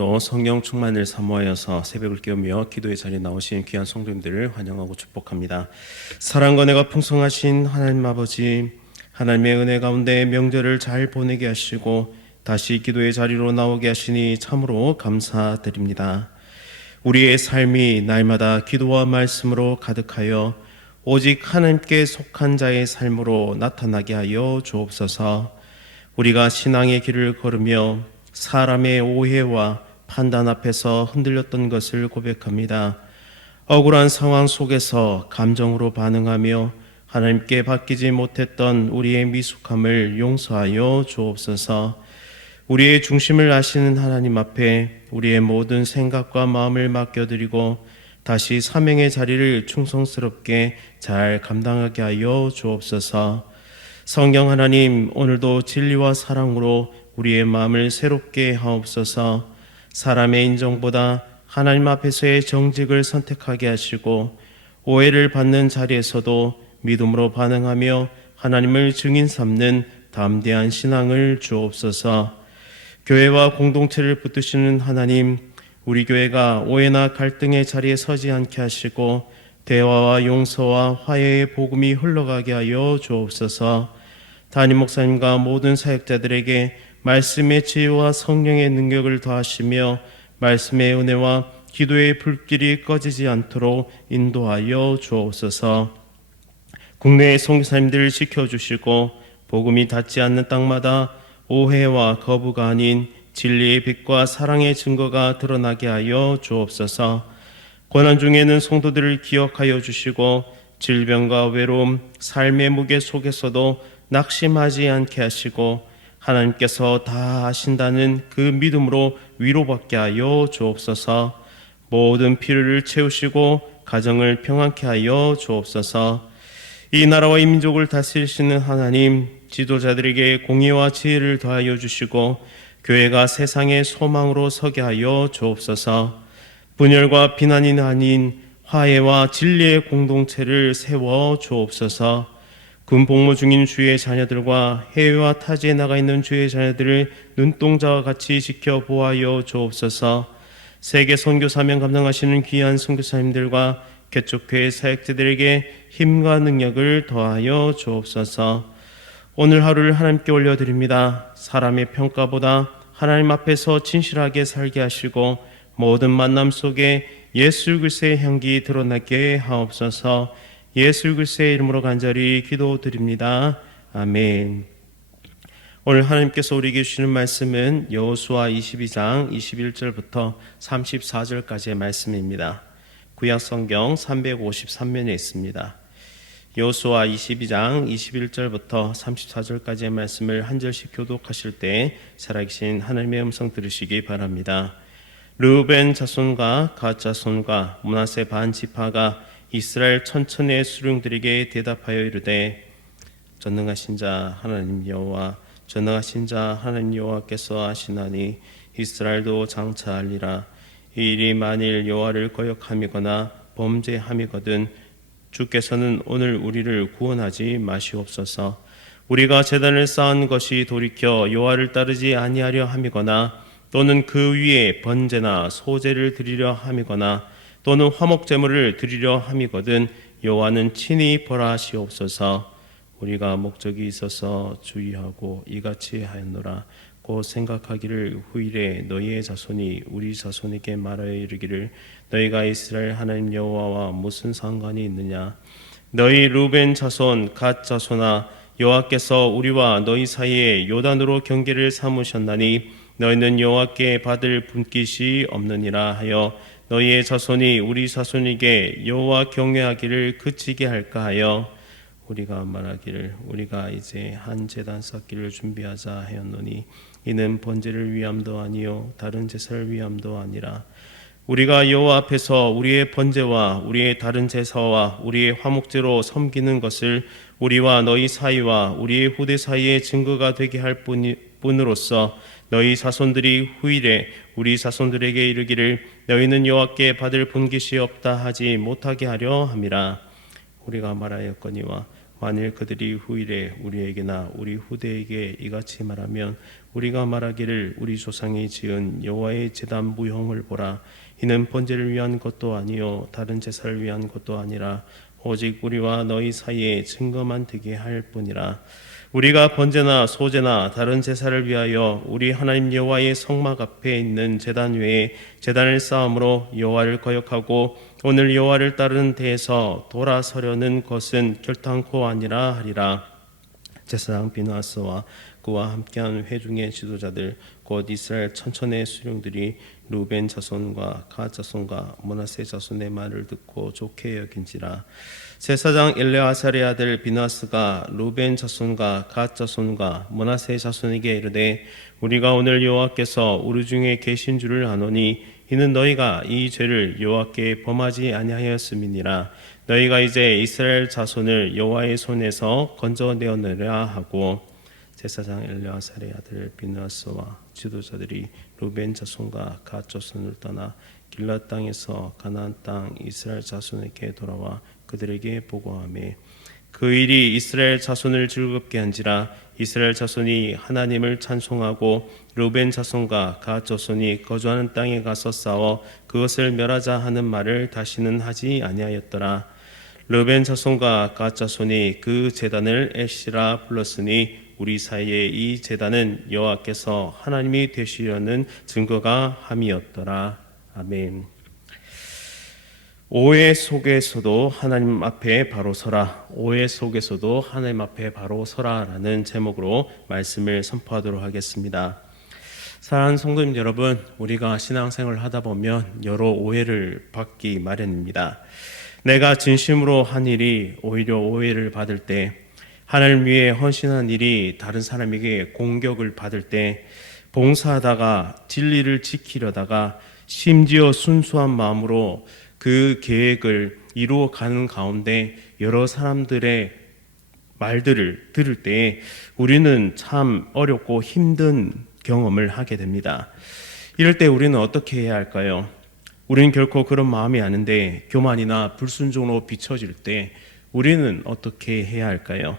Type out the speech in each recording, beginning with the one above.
오늘도 성령 충만을 사모하여서 새벽을 깨우며 기도의 자리에 나오신 귀한 성도님들을 환영하고 축복합니다. 사랑과 은혜가 풍성하신 하나님 아버지, 하나님의 은혜 가운데 명절을 잘 보내게 하시고 다시 기도의 자리로 나오게 하시니 참으로 감사드립니다. 우리의 삶이 날마다 기도와 말씀으로 가득하여 오직 하나님께 속한 자의 삶으로 나타나게 하여 주옵소서. 우리가 신앙의 길을 걸으며 사람의 오해와 판단 앞에서 흔들렸던 것을 고백합니다. 억울한 상황 속에서 감정으로 반응하며 하나님께 바뀌지 못했던 우리의 미숙함을 용서하여 주옵소서. 우리의 중심을 아시는 하나님 앞에 우리의 모든 생각과 마음을 맡겨드리고 다시 사명의 자리를 충성스럽게 잘 감당하게 하여 주옵소서. 성경 하나님, 오늘도 진리와 사랑으로 우리의 마음을 새롭게 하옵소서. 사람의 인정보다 하나님 앞에서의 정직을 선택하게 하시고 오해를 받는 자리에서도 믿음으로 반응하며 하나님을 증인 삼는 담대한 신앙을 주옵소서. 교회와 공동체를 붙드시는 하나님, 우리 교회가 오해나 갈등의 자리에 서지 않게 하시고 대화와 용서와 화해의 복음이 흘러가게 하여 주옵소서. 담임 목사님과 모든 사역자들에게 말씀의 지혜와 성령의 능력을 더하시며 말씀의 은혜와 기도의 불길이 꺼지지 않도록 인도하여 주옵소서. 국내의 선교사님들을 지켜주시고 복음이 닿지 않는 땅마다 오해와 거부가 아닌 진리의 빛과 사랑의 증거가 드러나게 하여 주옵소서. 고난 중에는 성도들을 기억하여 주시고 질병과 외로움, 삶의 무게 속에서도 낙심하지 않게 하시고 하나님께서 다 아신다는 그 믿음으로 위로받게 하여 주옵소서. 모든 필요를 채우시고 가정을 평안케 하여 주옵소서. 이 나라와 이 민족을 다스리시는 하나님, 지도자들에게 공의와 지혜를 더하여 주시고 교회가 세상의 소망으로 서게 하여 주옵소서. 분열과 비난이 아닌 화해와 진리의 공동체를 세워 주옵소서. 군 복무 중인 주의 자녀들과 해외와 타지에 나가 있는 주의 자녀들을 눈동자와 같이 지켜보아여 주옵소서. 세계 선교 사명 감당하시는 귀한 선교사님들과 개척교회 사역자들에게 힘과 능력을 더하여 주옵소서. 오늘 하루를 하나님께 올려드립니다. 사람의 평가보다 하나님 앞에서 진실하게 살게 하시고 모든 만남 속에 예수 그리스도의 향기 드러나게 하옵소서. 예수 그리스도의 이름으로 간절히 기도드립니다. 아멘. 오늘 하나님께서 우리에게 주시는 말씀은 여호수아 22장 21절부터 34절까지의 말씀입니다. 구약 성경 353면에 있습니다. 여호수아 22장 21절부터 34절까지의 말씀을 한 절씩 교독하실 때 살아계신 하나님의 음성 들으시기 바랍니다. 르우벤 자손과 갓 자손과 므낫세 반 지파가 이스라엘 천천의 수령들에게 대답하여 이르되, 전능하신 자 하나님 여호와, 전능하신 자 하나님 여호와께서 하시나니 이스라엘도 장차하리라. 이 일이 만일 여호와를 거역함이거나 범죄함이거든 주께서는 오늘 우리를 구원하지 마시옵소서. 우리가 제단을 쌓은 것이 돌이켜 여호와를 따르지 아니하려 함이거나 또는 그 위에 번제나 소제를 드리려 함이거나 또는 화목 제물을 드리려 함이거든 여호와는 친히 벌하시옵소서. 우리가 목적이 있어서 주의하고 이같이 하였노라. 곧 생각하기를 후일에 너희의 자손이 우리 자손에게 말하여 이르기를 너희가 이스라엘 하나님 여호와와 무슨 상관이 있느냐. 너희 르우벤 자손 갓 자손아, 여호와께서 우리와 너희 사이에 요단으로 경계를 삼으셨나니 너희는 여호와께 받을 분깃이 없느니라 하여 너희의 자손이 우리 자손에게 여호와 경외하기를 그치게 할까 하여 우리가 말하기를 우리가 이제 한 제단 쌓기를 준비하자 하였노니 이는 번제를 위함도 아니요 다른 제사를 위함도 아니라 우리가 여호와 앞에서 우리의 번제와 우리의 다른 제사와 우리의 화목제로 섬기는 것을 우리와 너희 사이와 우리의 후대 사이의 증거가 되게 할 뿐으로써 너희 자손들이 후일에 우리 자손들에게 이르기를 너희는 여호와께 받을 분깃이 없다 하지 못하게 하려 함이라. 우리가 말하였거니와 만일 그들이 후일에 우리에게나 우리 후대에게 이같이 말하면 우리가 말하기를 우리 조상이 지은 여호와의 제단 무형을 보라. 이는 번제를 위한 것도 아니요 다른 제사를 위한 것도 아니라 오직 우리와 너희 사이에 증거만 되게 할 뿐이라. 우리가 번제나 소제나 다른 제사를 위하여 우리 하나님 여호와의 성막 앞에 있는 제단 외에 제단을 쌓음으로 여호와를 거역하고 오늘 여호와를 따르는 데에서 돌아서려는 것은 결탄코 아니라 하리라. 제사장 비나스와 그와 함께한 회중의 지도자들 곧 이스라엘 천천의 수령들이 루벤 자손과 갓 자손과 므낫세 자손의 말을 듣고 좋게 여긴지라. 제사장 엘레아살의 아들 비나스가 루벤 자손과 갓 자손과 므낫세 자손에게 이르되 우리가 오늘 여호와께서 우리 중에 계신 줄을 아노니 이는 너희가 이 죄를 여호와께 범하지 아니하였음이니라. 너희가 이제 이스라엘 자손을 여호와의 손에서 건져내어내라 하고 제사장 엘레아살의 아들 비나스와 지도자들이 루벤 자손과 갓 자손을 떠나 길랏 땅에서 가나안 땅 이스라엘 자손에게 돌아와 그들에게 보고하매 그 일이 이스라엘 자손을 즐겁게 한지라. 이스라엘 자손이 하나님을 찬송하고 루벤 자손과 갓 자손이 거주하는 땅에 가서 싸워 그것을 멸하자 하는 말을 다시는 하지 아니하였더라. 루벤 자손과 갓 자손이 그 제단을 에시라 불렀으니 우리 사이에 이 제단은 여호와께서 하나님이 되시려는 증거가 함이었더라. 아멘. 오해 속에서도 하나님 앞에 바로 서라. 오해 속에서도 하나님 앞에 바로 서라라는 제목으로 말씀을 선포하도록 하겠습니다. 사랑하는 성도님 여러분, 우리가 신앙생활을 하다 보면 여러 오해를 받기 마련입니다. 내가 진심으로 한 일이 오히려 오해를 받을 때, 하나님 위해 헌신한 일이 다른 사람에게 공격을 받을 때, 봉사하다가 진리를 지키려다가 심지어 순수한 마음으로 그 계획을 이루어가는 가운데 여러 사람들의 말들을 들을 때 우리는 참 어렵고 힘든 경험을 하게 됩니다. 이럴 때 우리는 어떻게 해야 할까요? 우리는 결코 그런 마음이 아닌데 교만이나 불순종으로 비춰질 때 우리는 어떻게 해야 할까요?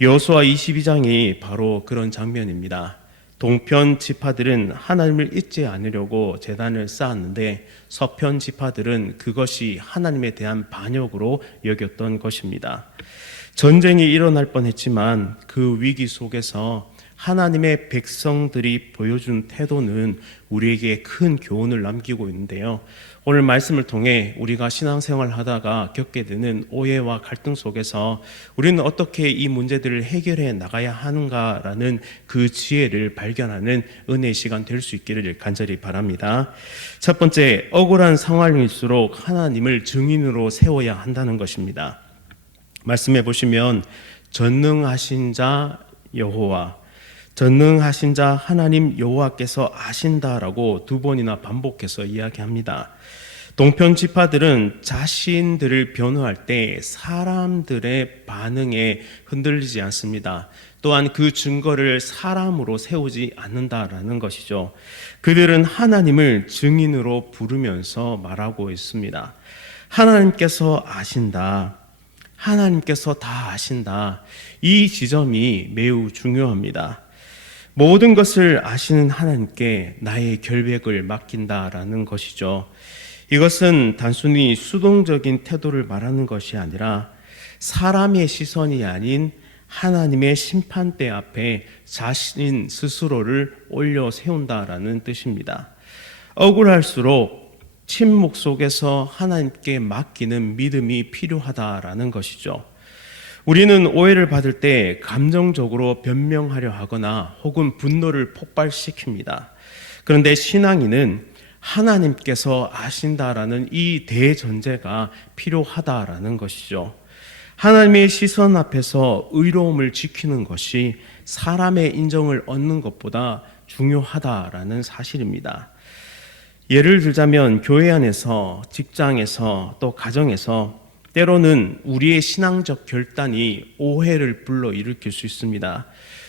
여호수아 22장이 바로 그런 장면입니다. 동편 지파들은 하나님을 잊지 않으려고 제단을 쌓았는데 서편 지파들은 그것이 하나님에 대한 반역으로 여겼던 것입니다. 전쟁이 일어날 뻔했지만 그 위기 속에서 하나님의 백성들이 보여준 태도는 우리에게 큰 교훈을 남기고 있는데요. 오늘 말씀을 통해 우리가 신앙생활을 하다가 겪게 되는 오해와 갈등 속에서 우리는 어떻게 이 문제들을 해결해 나가야 하는가라는 그 지혜를 발견하는 은혜의 시간 될 수 있기를 간절히 바랍니다. 첫 번째, 억울한 상황일수록 하나님을 증인으로 세워야 한다는 것입니다. 말씀해 보시면 전능하신 자 여호와, 전능하신 자 하나님 여호와께서 아신다라고 두 번이나 반복해서 이야기합니다. 동편 지파들은 자신들을 변호할 때 사람들의 반응에 흔들리지 않습니다. 또한 그 증거를 사람으로 세우지 않는다라는 것이죠. 그들은 하나님을 증인으로 부르면서 말하고 있습니다. 하나님께서 아신다. 하나님께서 다 아신다. 이 지점이 매우 중요합니다. 모든 것을 아시는 하나님께 나의 결백을 맡긴다라는 것이죠. 이것은 단순히 수동적인 태도를 말하는 것이 아니라 사람의 시선이 아닌 하나님의 심판대 앞에 자신 스스로를 올려 세운다라는 뜻입니다. 억울할수록 침묵 속에서 하나님께 맡기는 믿음이 필요하다라는 것이죠. 우리는 오해를 받을 때 감정적으로 변명하려 하거나 혹은 분노를 폭발시킵니다. 그런데 신앙인은 하나님께서 아신다라는 이 대전제가 필요하다라는 것이죠. 하나님의 시선 앞에서 의로움을 지키는 것이 사람의 인정을 얻는 것보다 중요하다라는 사실입니다. 예를 들자면 교회 안에서, 직장에서, 또 가정에서 때로는 우리의 신앙적 결단이 오해를 불러일으킬 수 있습니다.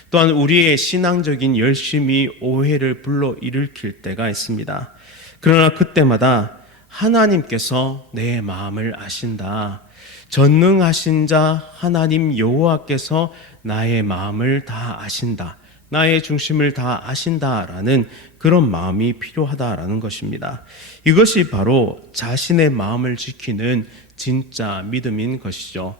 또한 우리의 신앙적인 열심이 오해를 불러일으킬 때가 있습니다. 그러나 그때마다 하나님께서 내 마음을 아신다. 전능하신 자 하나님 여호와께서 나의 마음을 다 아신다, 나의 중심을 다 아신다라는 그런 마음이 필요하다라는 것입니다. 이것이 바로 자신의 마음을 지키는 진짜 믿음인 것이죠.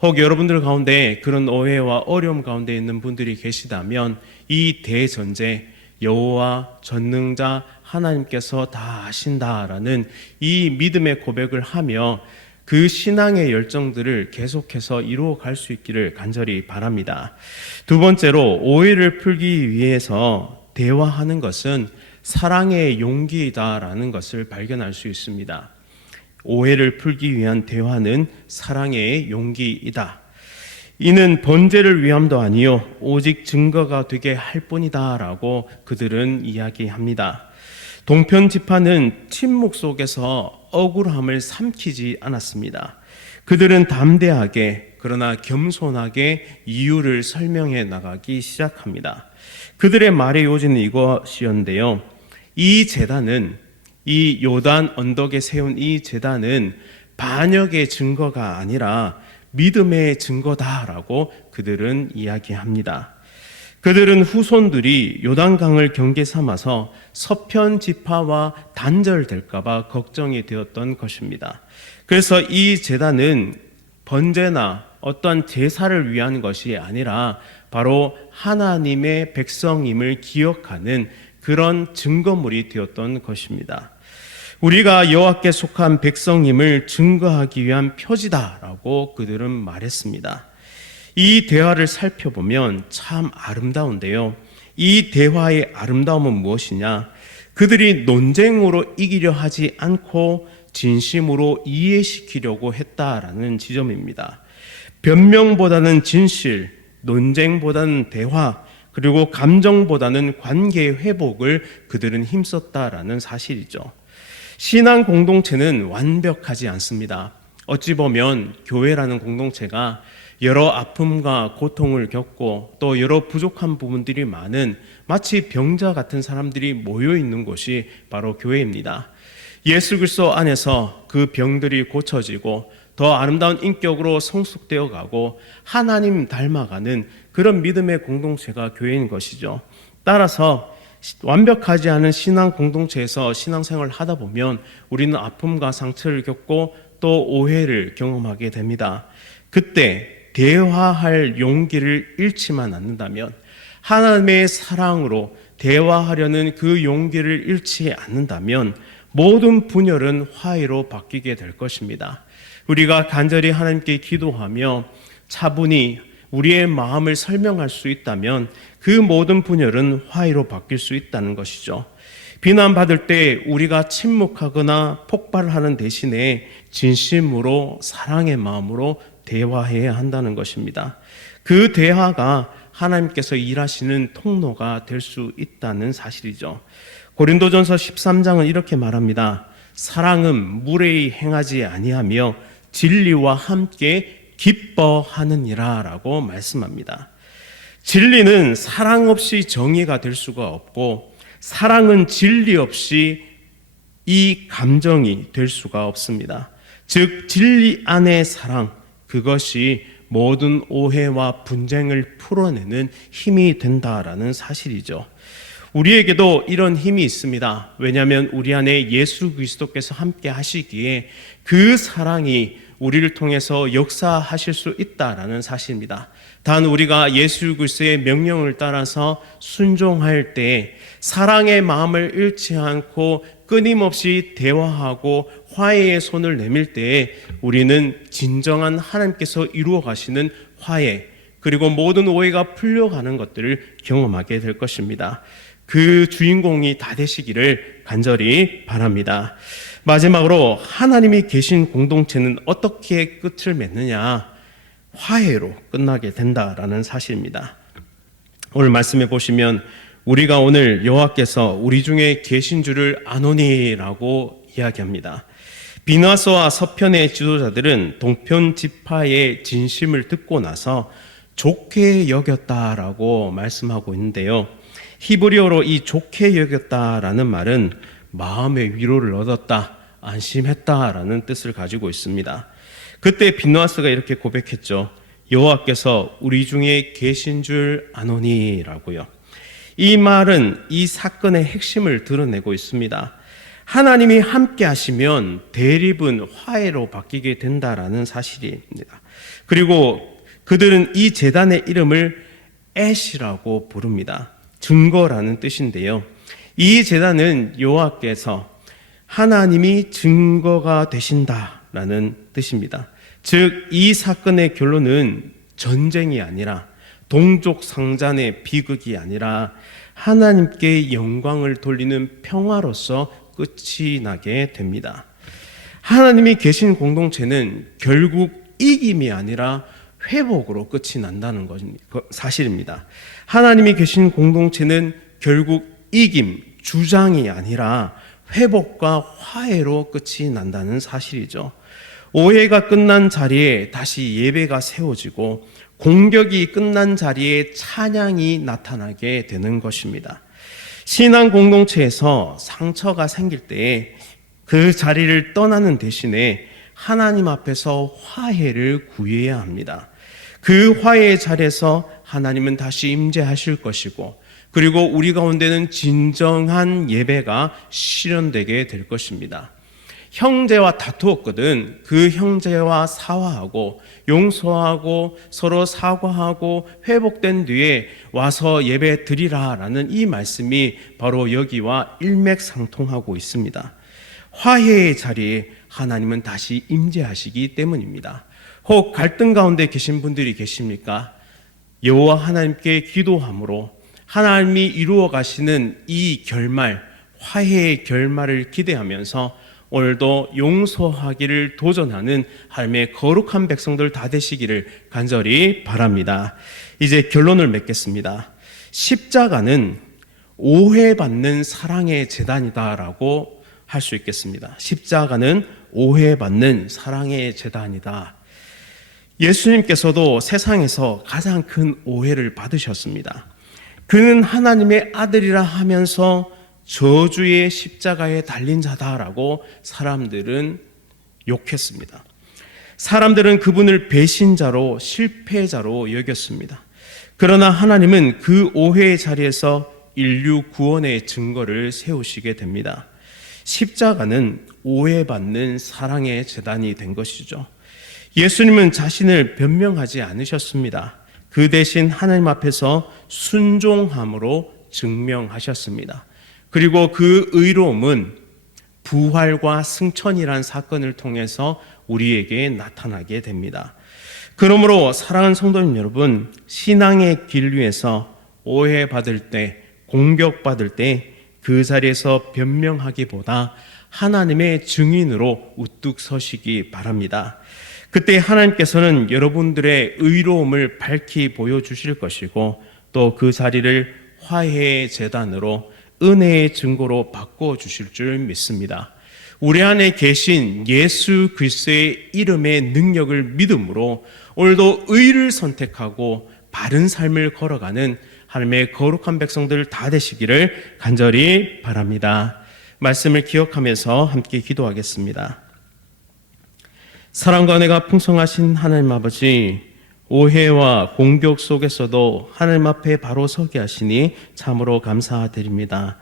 혹 여러분들 가운데 그런 오해와 어려움 가운데 있는 분들이 계시다면 이 대전제, 여호와 전능자 하나님께서 다 아신다라는 이 믿음의 고백을 하며 그 신앙의 열정들을 계속해서 이루어 갈 수 있기를 간절히 바랍니다. 두 번째로, 오해를 풀기 위해서 대화하는 것은 사랑의 용기이다라는 것을 발견할 수 있습니다. 오해를 풀기 위한 대화는 사랑의 용기이다. 이는 번제를 위함도 아니요 오직 증거가 되게 할 뿐이다라고 그들은 이야기합니다. 동편 지파는 침묵 속에서 억울함을 삼키지 않았습니다. 그들은 담대하게 그러나 겸손하게 이유를 설명해 나가기 시작합니다. 그들의 말의 요지는 이것이었는데요. 이 제단은, 이 요단 언덕에 세운 이 제단은 반역의 증거가 아니라 믿음의 증거다라고 그들은 이야기합니다. 그들은 후손들이 요단강을 경계 삼아서 서편 지파와 단절될까봐 걱정이 되었던 것입니다. 그래서 이 제단은 번제나 어떠한 제사를 위한 것이 아니라 바로 하나님의 백성임을 기억하는 그런 증거물이 되었던 것입니다. 우리가 여호와께 속한 백성임을 증거하기 위한 표지다라고 그들은 말했습니다. 이 대화를 살펴보면 참 아름다운데요. 이 대화의 아름다움은 무엇이냐? 그들이 논쟁으로 이기려 하지 않고 진심으로 이해시키려고 했다라는 지점입니다. 변명보다는 진실, 논쟁보다는 대화, 그리고 감정보다는 관계 회복을 그들은 힘썼다라는 사실이죠. 신앙 공동체는 완벽하지 않습니다. 어찌 보면 교회라는 공동체가 여러 아픔과 고통을 겪고 또 여러 부족한 부분들이 많은 마치 병자 같은 사람들이 모여 있는 곳이 바로 교회입니다. 예수 그리스도 안에서 그 병들이 고쳐지고 더 아름다운 인격으로 성숙되어 가고 하나님 닮아가는 그런 믿음의 공동체가 교회인 것이죠. 따라서 완벽하지 않은 신앙 공동체에서 신앙생활을 하다 보면 우리는 아픔과 상처를 겪고 또 오해를 경험하게 됩니다. 그때 대화할 용기를 잃지만 않는다면, 하나님의 사랑으로 대화하려는 그 용기를 잃지 않는다면 모든 분열은 화해로 바뀌게 될 것입니다. 우리가 간절히 하나님께 기도하며 차분히 우리의 마음을 설명할 수 있다면 그 모든 분열은 화해로 바뀔 수 있다는 것이죠. 비난받을 때 우리가 침묵하거나 폭발하는 대신에 진심으로 사랑의 마음으로 대화해야 한다는 것입니다. 그 대화가 하나님께서 일하시는 통로가 될 수 있다는 사실이죠. 고린도전서 13장은 이렇게 말합니다. 사랑은 무례히 행하지 아니하며 진리와 함께 기뻐하느니라 라고 말씀합니다. 진리는 사랑 없이 정의가 될 수가 없고, 사랑은 진리 없이 이 감정이 될 수가 없습니다. 즉 진리 안의 사랑, 그것이 모든 오해와 분쟁을 풀어내는 힘이 된다라는 사실이죠. 우리에게도 이런 힘이 있습니다. 왜냐하면 우리 안에 예수 그리스도께서 함께 하시기에 그 사랑이 우리를 통해서 역사하실 수 있다라는 사실입니다. 단 우리가 예수 그리스도의 명령을 따라서 순종할 때 사랑의 마음을 잃지 않고 끊임없이 대화하고 화해의 손을 내밀 때에 우리는 진정한 하나님께서 이루어 가시는 화해, 그리고 모든 오해가 풀려가는 것들을 경험하게 될 것입니다. 그 주인공이 다 되시기를 간절히 바랍니다. 마지막으로 하나님이 계신 공동체는 어떻게 끝을 맺느냐? 화해로 끝나게 된다라는 사실입니다. 오늘 말씀해 보시면 우리가 오늘 여호와께서 우리 중에 계신 줄을 아노니라고 이야기합니다. 비나서와 서편의 지도자들은 동편 지파의 진심을 듣고 나서 좋게 여겼다라고 말씀하고 있는데요. 히브리어로 이 좋게 여겼다라는 말은 마음의 위로를 얻었다, 안심했다라는 뜻을 가지고 있습니다. 그때 비느하스가 이렇게 고백했죠. 여호와께서 우리 중에 계신 줄 아노니라고요. 이 말은 이 사건의 핵심을 드러내고 있습니다. 하나님이 함께 하시면 대립은 화해로 바뀌게 된다라는 사실입니다. 그리고 그들은 이 제단의 이름을 엣이라고 부릅니다. 증거라는 뜻인데요. 이 제단은 여호와께서 하나님이 증거가 되신다라는 뜻입니다. 즉, 이 사건의 결론은 전쟁이 아니라 동족 상잔의 비극이 아니라 하나님께 영광을 돌리는 평화로서 끝이 나게 됩니다. 하나님이 계신 공동체는 결국 이김이 아니라 회복으로 끝이 난다는 사실입니다. 하나님이 계신 공동체는 결국 이김, 주장이 아니라 회복과 화해로 끝이 난다는 사실이죠. 오해가 끝난 자리에 다시 예배가 세워지고 공격이 끝난 자리에 찬양이 나타나게 되는 것입니다. 신앙 공동체에서 상처가 생길 때에 그 자리를 떠나는 대신에 하나님 앞에서 화해를 구해야 합니다. 그 화해의 자리에서 하나님은 다시 임재하실 것이고, 그리고 우리 가운데는 진정한 예배가 실현되게 될 것입니다. 형제와 다투었거든 그 형제와 사화하고 용서하고 서로 사과하고 회복된 뒤에 와서 예배 드리라라는 이 말씀이 바로 여기와 일맥상통하고 있습니다. 화해의 자리에 하나님은 다시 임재하시기 때문입니다. 혹 갈등 가운데 계신 분들이 계십니까? 여호와 하나님께 기도함으로 하나님이 이루어 가시는 이 결말, 화해의 결말을 기대하면서 오늘도 용서하기를 도전하는 하나님의 거룩한 백성들 다 되시기를 간절히 바랍니다. 이제 결론을 맺겠습니다. 십자가는 오해받는 사랑의 제단이다라고 할 수 있겠습니다. 십자가는 오해받는 사랑의 제단이다. 예수님께서도 세상에서 가장 큰 오해를 받으셨습니다. 그는 하나님의 아들이라 하면서 저주의 십자가에 달린 자다라고 사람들은 욕했습니다. 사람들은 그분을 배신자로 실패자로 여겼습니다. 그러나 하나님은 그 오해의 자리에서 인류 구원의 증거를 세우시게 됩니다. 십자가는 오해받는 사랑의 제단이 된 것이죠. 예수님은 자신을 변명하지 않으셨습니다. 그 대신 하나님 앞에서 순종함으로 증명하셨습니다. 그리고 그 의로움은 부활과 승천이란 사건을 통해서 우리에게 나타나게 됩니다. 그러므로 사랑하는 성도님 여러분, 신앙의 길 위에서 오해받을 때, 공격받을 때 그 자리에서 변명하기보다 하나님의 증인으로 우뚝 서시기 바랍니다. 그때 하나님께서는 여러분들의 의로움을 밝히 보여주실 것이고 또 그 자리를 화해의 제단으로 은혜의 증거로 바꿔주실 줄 믿습니다. 우리 안에 계신 예수 그리스도의 이름의 능력을 믿음으로 오늘도 의를 선택하고 바른 삶을 걸어가는 하나님의 거룩한 백성들 다 되시기를 간절히 바랍니다. 말씀을 기억하면서 함께 기도하겠습니다. 사랑과 은혜가 풍성하신 하나님 아버지, 오해와 공격 속에서도 하나님 앞에 바로 서게 하시니 참으로 감사드립니다.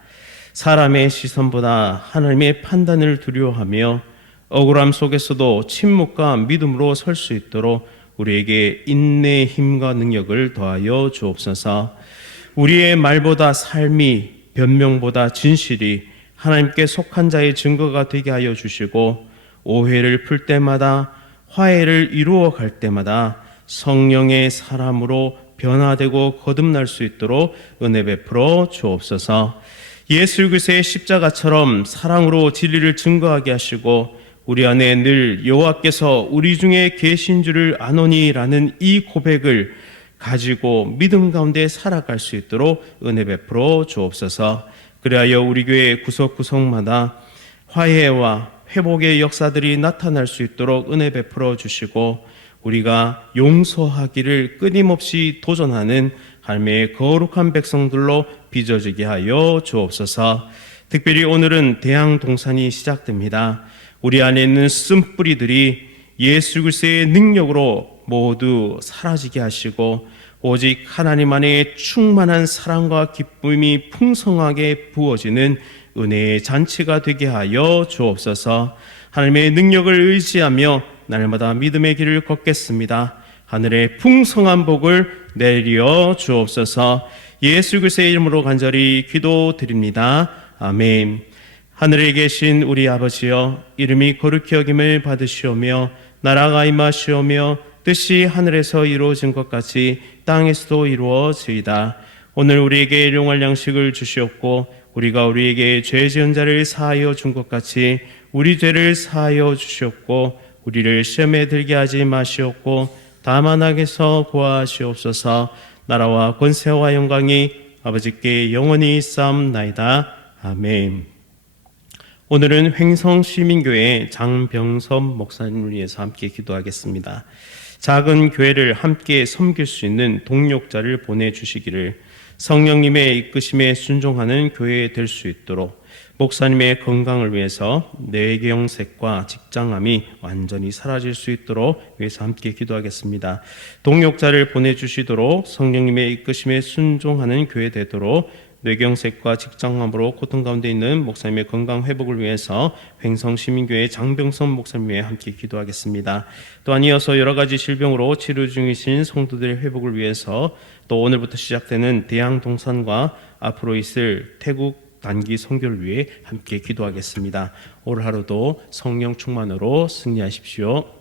사람의 시선보다 하나님의 판단을 두려워하며 억울함 속에서도 침묵과 믿음으로 설 수 있도록 우리에게 인내의 힘과 능력을 더하여 주옵소서. 우리의 말보다 삶이, 변명보다 진실이 하나님께 속한 자의 증거가 되게 하여 주시고, 오해를 풀 때마다, 화해를 이루어 갈 때마다 성령의 사람으로 변화되고 거듭날 수 있도록 은혜 베풀어 주옵소서. 예수 그리스도의 십자가처럼 사랑으로 진리를 증거하게 하시고 우리 안에 늘 여호와께서 우리 중에 계신 줄을 아노니라는 이 고백을 가지고 믿음 가운데 살아갈 수 있도록 은혜 베풀어 주옵소서. 그리하여 우리 교회 구석구석마다 화해와 회복의 역사들이 나타날 수 있도록 은혜 베풀어 주시고 우리가 용서하기를 끊임없이 도전하는 하나님의 거룩한 백성들로 빚어지게 하여 주옵소서. 특별히 오늘은 대항동산이 시작됩니다. 우리 안에 있는 쓴뿌리들이 예수 그리스도의 능력으로 모두 사라지게 하시고 오직 하나님 안에 충만한 사랑과 기쁨이 풍성하게 부어지는 은혜의 잔치가 되게 하여 주옵소서. 하나님의 능력을 의지하며 날마다 믿음의 길을 걷겠습니다. 하늘의 풍성한 복을 내려 주옵소서. 예수 그리스도의 이름으로 간절히 기도드립니다. 아멘. 하늘에 계신 우리 아버지여, 이름이 거룩히 여김을 받으시오며 나라가 임하시오며 뜻이 하늘에서 이루어진 것 같이 땅에서도 이루어지이다. 오늘 우리에게 일용할 양식을 주시옵고 우리가 우리에게 죄 지은 자를 사하여 준 것 같이 우리 죄를 사하여 주시옵고 우리를 시험에 들게 하지 마시옵고 다만 악에서 구하시옵소서. 나라와 권세와 영광이 아버지께 영원히 있사옵나이다. 아멘. 오늘은 횡성시민교회 장병섭 목사님을 위해서 함께 기도하겠습니다. 작은 교회를 함께 섬길 수 있는 동력자를 보내주시기를, 성령님의 이끄심에 순종하는 교회 될 수 있도록 목사님의 건강을 위해서 뇌경색과 직장암이 완전히 사라질 수 있도록 위해서 함께 기도하겠습니다. 동력자를 보내주시도록 성령님의 이끄심에 순종하는 교회 되도록 뇌경색과 직장암으로 고통 가운데 있는 목사님의 건강 회복을 위해서 횡성시민교회 장병선 목사님 위해 함께 기도하겠습니다. 또한 이어서 여러 가지 질병으로 치료 중이신 성도들의 회복을 위해서 또 오늘부터 시작되는 대양동산과 앞으로 있을 태국 단기 선교를 위해 함께 기도하겠습니다. 올 하루도 성령 충만으로 승리하십시오.